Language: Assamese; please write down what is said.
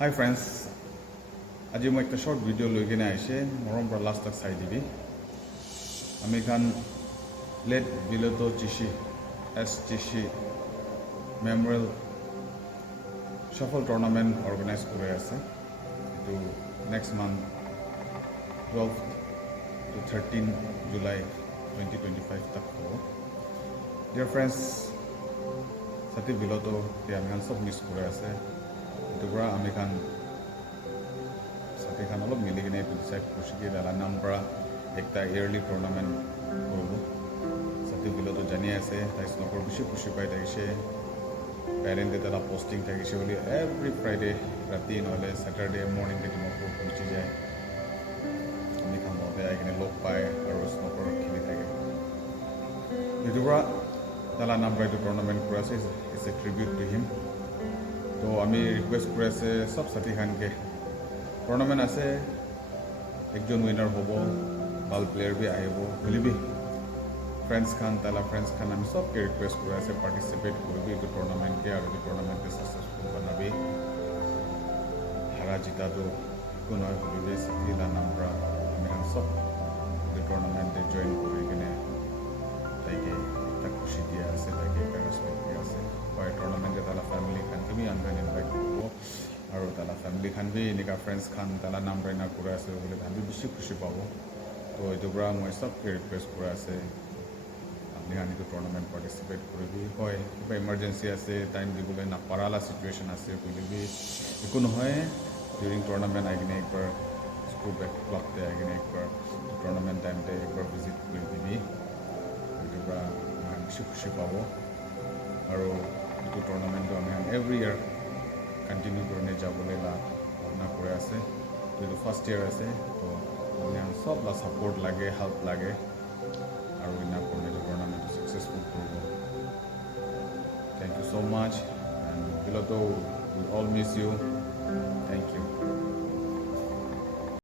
Hi friends, আজি মই একটা শৰ্ট ভিডিও লৈ কিনে আইছে মৰম পৰা লাষ্ট তক চাই দিবি আমি খান লেট বিলতো চিশি এস চিশি মেমোরিয়াল shuffle tournament organize করে আছে এটো নেক্সট মান্থ 12 to 13 July 2025 तक हो dear friends সাথে বিলতো তে আমি সব মিস করে আছে এটো পৰা আমি খান সাথে খান অলপ মিলি কিনে ডিসাইড কৰছি কি দালা নাম পৰা একটা ইয়ারলি টুর্নামেন্ট করব সাথে বিলতো জানি আছে তাই স্নকর বেশি খুশি পাই তাইছে প্যারেন্টে তারা পোস্টিং থাকিছে বলে এভরি ফ্রাইডে রাতি নহলে স্যাটারডে মর্নিং থেকে মকর পৌঁছে যায় আমি খান মতে আই কিনে লগ পায় আর স্নকর খেলি থাকে এটো পৰা দালা নাম পৰা টুর্নামেন্ট করে আছে it's a tribute to him তো আমি রিকোয়েস্ট করে আছে সব সাথী খানকে টুর্নামেন্ট আছে একজন উইনার হব ভাল প্লেয়ার বি আহিব বুলিবি ফ্রেন্ডস খান তালা ফ্রেন্ডস খান আমি সবকে রিকোয়েস্ট করে আছে পার্টিসিপেট করবি এই টুর্নামেন্টে আর এই টুর্নামেন্টে সাকসেসফুল বানাবি হারা জিতা তো কোনো হয় বুলিবি সাথীলা নামরা আমি সব এই টুর্নামেন্টে জয়েন করে কিনে তাইকে একটা খুশি দিয়ে আছে তাইকে একটা রেসপেক্ট দিয়ে আছে হয় টুর্নামেন্টে তালা ফ্যামিলি খানকে বি আনবেন ইনভাইট করব আর তালা ফ্যামিলি খান বি এনেকা ফ্রেন্ডস খান তালা নাম রাইনা করে আছে বলে আমি বেশি খুশি পাব তো এইটোৰ পৰা মই সবকে ৰিকোয়েস্ট কৰে আছে আপনি আনিতো টুৰ্নামেন্ট পাৰ্টিসিপেট কৰবি হয় কিবা ইমাৰ্জেন্সি আছে টাইম দিবলৈ নাপাৰালা সিচুৱেশ্যন আছে বুলিবি একো নহয় ডিউৰিং টুৰ্নামেন্ট আই কিনে একবাৰ স্কুল বেক ক্লাবতে আই কিনে একবাৰ টুৰ্নামেন্ট টাইমতে একবাৰ ভিজিট কৰি দিবি এইটোৰ পৰা আমি বেছি খুশি পাব আৰু এইটো টুৰ্নামেন্টটো আমি এভৰি ইয়াৰ কন্টিনিউ কৰি যাবলৈ ভাবনা কৰি আছে তো এইটো ফাৰ্ষ্ট ইয়াৰ আছে তো আমি সব সাপোৰ্ট লাগে হেল্প লাগে আৰু ইনা কৰি টুর্নামেন্ট সাকসেসফুল করব thank you so much and বিলতো we all miss you thank U